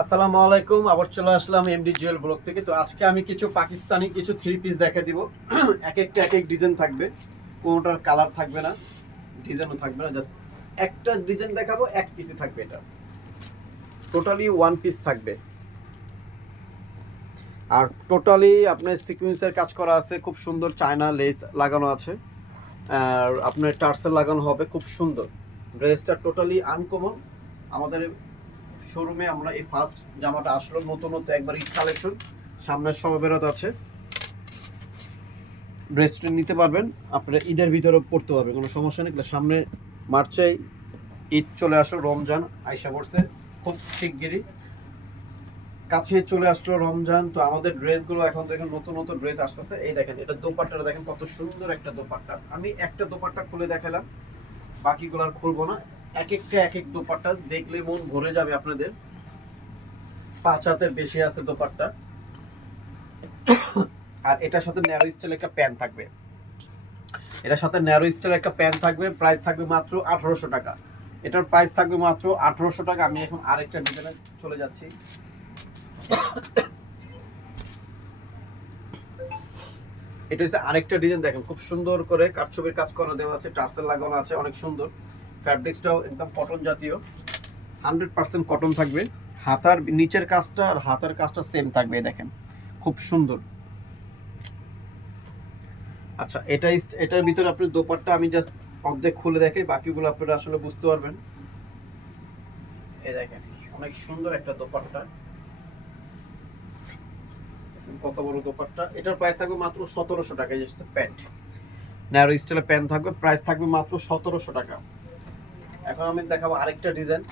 আসসালামু আলাইকুম, আবার চলে আসলাম এমডি জুয়েল ব্লগ থেকে। তো আজকে আমি কিছু পাকিস্তানি কিছু থ্রি পিস দেখা দিব। এক একটা এক এক ডিজাইন থাকবে, কোনোটার কালার থাকবে না, ডিজাইনও থাকবে না, জাস্ট একটা ডিজাইন দেখাবো, এক পিসই থাকবে। এটা টোটালি ওয়ান পিস থাকবে, আর টোটালি আপনার সিকুয়েন্সের কাজ করা আছে, খুব সুন্দর চায়না লেস লাগানো আছে, আর আপনার টার্সেল লাগানো হবে, খুব সুন্দর। ড্রেসটা টোটালি আনকমন। আমাদের শোরুমে আমরা এই ফার্স্ট জামাটা আসলো, নতুন নতুন একবার ঈদ কালেকশন, সামনে সব বেরোত আছে। ড্রেসটা নিতে পারবেন, আপনারা ঈদের ভিতরে পড়তে পারবেন, কোনো সমস্যা নেই। সামনে মার্চে ঈদ চলে আসলো, রমজান আইসা পড়ছে খুব শিগগিরই, কাছে চলে আসলো রমজান। তো আমাদের ড্রেসগুলো এখন দেখেন নতুন নতুন ড্রেস আসতেছে। এই দেখেন, এটা দোপাট্টাটা দেখেন কত সুন্দর একটা দোপাট্টা। আমি একটা দোপাট্টা খুলে দেখালাম, বাকিগুলো আর খুলবো না। এক একটা এক এক দোপাট্টা দেখলে মন ভরে যাবে আপনাদের। 5 হাতের বেশি আছে দোপাট্টা, আর এটার সাথে ন্যারো স্টাইল একটা প্যান্ট থাকবে। এটার সাথে ন্যারো স্টাইল একটা প্যান্ট থাকবে, প্রাইস থাকবে মাত্র 1800 টাকা। এটার প্রাইস থাকবে মাত্র 1800 টাকা। আমি এখন আরেকটা ডিজাইনে চলে যাচ্ছি। এটা হচ্ছে আরেকটা ডিজাইন, দেখেন খুব সুন্দর করে কাটছবির কাজ করা দেওয়া আছে, টার্সেল লাগানো আছে, অনেক সুন্দর। ফ্যাব্রিক্সটাও একদম কটন জাতীয়, 100% কটন থাকবে। হাতার নিচের কাজটা আর হাতার কাজটা সেম থাকবে, দেখেন খুব সুন্দর। আচ্ছা, এটার ভিতরে আপনি দোপাট্টা আমি জাস্ট অর্ধেক খুলে দেখাই, বাকিগুলো আপনারা আসলে বুঝতে পারবেন। এই দেখেন অনেক সুন্দর একটা দোপাট্টা, কত বড় দোপাট্টা। এটার প্রাইস থাকবে মাত্র 1700 টাকা। এই যে প্যান্ট, ন্যারো স্টাইলের প্যান্ট থাকবে, প্রাইস থাকবে মাত্র 1700 টাকা। এখন আমি দেখাবো আরেকটা ডিজাইন,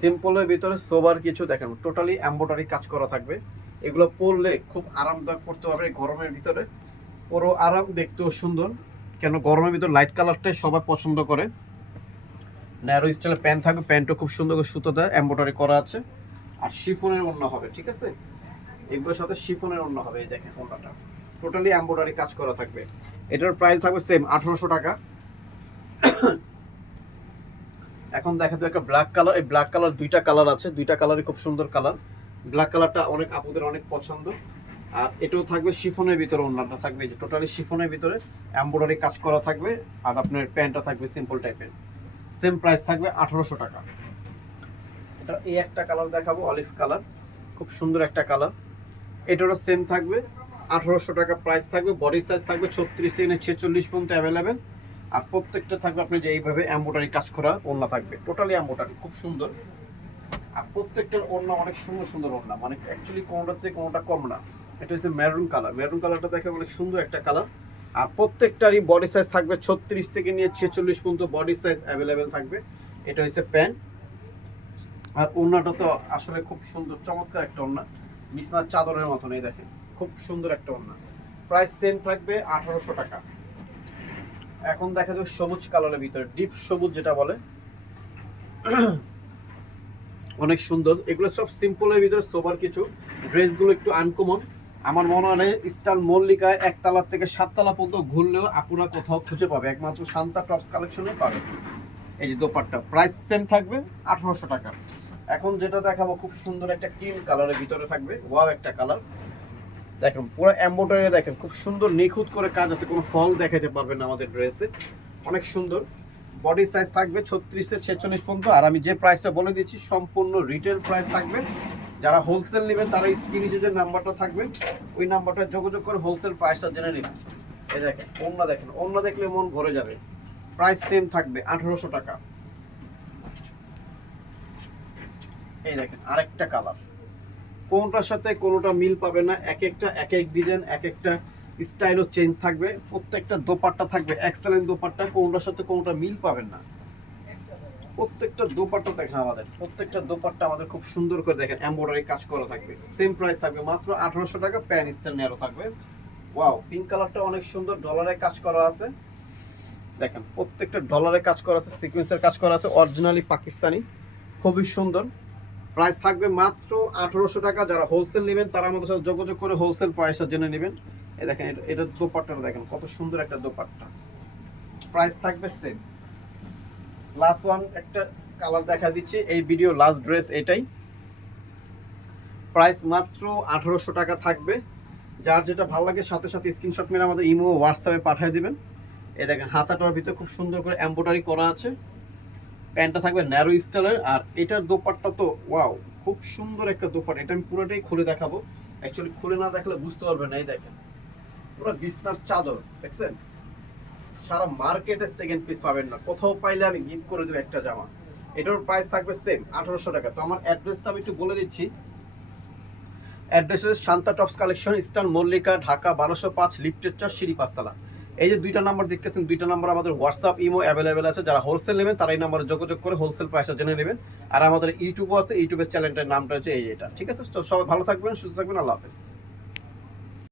সিম্পলের ভিতরে সোবার কিছু। দেখেন টোটালি এমব্রয়ডারি কাজ করা থাকবে, এগুলো পরলে খুব আরামদায়ক পড়তে পারবে গরমের ভিতরে, পুরো আরাম, দেখতেও সুন্দর। কেন গরমের ভিতর লাইট কালারটাই সবাই পছন্দ করে। ন্যারো স্টাইলের প্যান্ট থাকবে, প্যান্টও খুব সুন্দর করে সুতো দেয়, এমব্রয়ডারি করা আছে, আর শিফনের ওড়না হবে, ঠিক আছে? এগুলোর সাথে শিফনের ওড়না হবে। এই দেখেন ওড়নাটা টোটালি এমব্রয়ডারি কাজ করা থাকবে। এটার প্রাইস থাকবে সেম 1800 টাকা। এখন দেখা যায় একটা ব্ল্যাক কালার। এই ব্ল্যাক কালার দুইটা কালার আছে, দুইটা কালারই খুব সুন্দর কালার। ব্ল্যাক কালারটা অনেক আপুদের অনেক পছন্দ। আর এটাও থাকবে শিফনের ভিতরে, ওড়নাটা থাকবে যে টোটালি শিফনের ভিতরে এমব্রয়ডারি কাজ করা থাকবে, আর আপনার প্যান্টটা থাকবে সিম্পল টাইপের। সেম প্রাইস থাকবে 1800 টাকা। এটা এই একটা কালার দেখাবো, অলিভ কালার, খুব সুন্দর একটা কালার। এটারও সেম থাকবে 1800 টাকা প্রাইস থাকবে। বডি সাইজ থাকবে 36 থেকে 46 পর্যন্ত অ্যাভেলেবেল। আর প্রত্যেকটা থাকবে আপনি যে এইভাবে এমব্রয়ডারি কাজ করা ওড়না থাকবে, টোটালি এমব্রয়ডারি, খুব সুন্দর। আর প্রত্যেকটার ওড়না অনেক সুন্দর সুন্দর ওড়না, মানে অ্যাকচুয়ালি কোনোটার থেকে কোনোটা কম না। এটা হচ্ছে মেরুন কালার, মেরুন কালারটা দেখে অনেক সুন্দর একটা কালার। আর প্রত্যেকটারই বডি সাইজ থাকবে 36 থেকে 46 পর্যন্ত বডি সাইজ অ্যাভেলেবেল থাকবে। এটা হচ্ছে প্যান্ট। আর ওড়নাটা তো আসলে খুব সুন্দর, চমৎকার একটা ওড়না, বিছনার চাদরের মতন। এই দেখেন খুব সুন্দর একটা ওড়না, প্রাইস সেম থাকবে 1800 টাকা। এখন দেখা যাবে সবুজ কালারের ভিতরে, ডিপ সবুজ যেটা বলে, অনেক সুন্দর। এগুলো সব সিম্পলের ভিতরে সোবার কিছু। ড্রেসগুলো একটু আনকমন। আমার মনে হয় ইস্টার্ন মল্লিকায় 1 তলা থেকে 7 তলা পর্যন্ত ঘুরলেও আপুরা কোথাও খুঁজে পাবে, একমাত্র শান্তা টপস কালেকশনে পাবে। এই যে দোপাট্টা, প্রাইস সেম থাকবে 1800 টাকা। এখন যেটা দেখাবো খুব সুন্দর একটা ক্রিম কালারের ভিতরে থাকবে, ওয়াও একটা কালার। দেখেন পুরো এমব্রয়ডারি, দেখেন খুব সুন্দর নিখুঁত করে কাজ আছে, কোনো ফল দেখাতে পারবেন না আমাদের ড্রেসে, অনেক সুন্দর। বডি সাইজ থাকবে 36 থেকে 46 পর্যন্ত। আর আমি যে প্রাইসটা বলে দিচ্ছি সম্পূর্ণ রিটেল প্রাইস থাকবে। যারা হোলসেল নেবেন তারা স্ক্রিনে যে নাম্বারটা থাকবে ওই নাম্বারটা যোগাযোগ করে হোলসেল প্রাইসটা জেনে নেবেন। এই দেখেন ওড়না, দেখেন ওড়না দেখলে মন ভরে যাবে। প্রাইস সেম থাকবে 1800 টাকা। এই দেখেন আরেকটা কালার, কোনটার সাথে কোনোটা মিল পাবে না, এক একটা এক এক ডিজাইন, এক একটা স্টাইলও চেঞ্জ থাকবে। প্রত্যেকটা দোপাট্টা থাকবে এক্সেলেন্ট দোপাট্টা, কোনটার সাথে কোনোটা মিল পাবেন না। প্রত্যেকটা দোপাট্টা দেখেন, আমাদের প্রত্যেকটা দোপাট্টা আমাদের খুব সুন্দর করে দেখেন এমব্রয়ডারি কাজ করা থাকবে। সেম প্রাইস থাকবে মাত্র 1800 টাকা। প্যান স্টাইল নেরো থাকবে। ওয়াও, পিঙ্ক কালারটা অনেক সুন্দর, ডলারে কাজ করা আছে। দেখেন প্রত্যেকটা ডলারে কাজ করা আছে, সিকোয়েন্সের কাজ করা আছে, অরিজিনালি পাকিস্তানি, খুবই সুন্দর। প্রাইস থাকবে মাত্র 1800 টাকা। যারা হোলসেল নেবেন তারা আমাদের সাথে যোগাযোগ করে হোলসেল প্রাইসটা জেনে নেবেন। এই দেখেন এটা দোপাট্টাটা দেখেন কত সুন্দর একটা দোপাট্টা, প্রাইস থাকবে সেম। লাস্ট ওয়ান একটা কালার দেখা দিচ্ছি, এই ভিডিও লাস্ট ড্রেস এটাই। প্রাইস মাত্র 1800 টাকা থাকবে। যার যেটা ভালো লাগে সাথে সাথে স্ক্রিনশট মেরে আমাদের ইমো হোয়াটসঅ্যাপে পাঠিয়ে দিবেন। এই দেখেন হাতাটার ভিতরে খুব সুন্দর করে এমব্রয়ডারি করা আছে। প্যান্টটা থাকবে ন্যারো স্টাইলের, আর এটার দোপাট্টা তো ওয়াও, খুব সুন্দর একটা দোপাট্টা। এটা আমি পুরোটাই খুলে দেখাবো, অ্যাকচুয়ালি খুলে না দেখলে বুঝতে পারবেন না। এই দেখেন পুরো বিছনার চাদর, দেখছেন? সারা মার্কেটে সেকেন্ড পিস পাবেন না, কোথাও পাইলে আমি গিফট করে দেবো একটা জামা। এটার প্রাইস থাকবে সেম 1800 টাকা। তো আমার অ্যাড্রেসটা আমি একটু বলে দিচ্ছি। অ্যাড্রেস হচ্ছে Shanta tops collection, eastern Mallika, Dhaka 1205, লিফটের 4, সিঁড়ি 5 তলা। এই যে দুইটা নাম্বার দেখতেছেন, দুইটা নাম্বার আমাদের হোয়াটসঅ্যাপ ইমো অ্যাভেলেবেল আছে। যারা হোলসেল নেবেন তারা এই নাম্বারে যোগাযোগ করে হোলসেল প্রাইসটা জেনে নেবেন। আর আমাদের ইউটিউবও আছে, ইউটিউবের চ্যানেলটার নামটা হচ্ছে এই এটা। ঠিক আছে, তো সবাই ভালো থাকবেন, সুস্থ থাকবেন, আল্লাহ হাফেজ।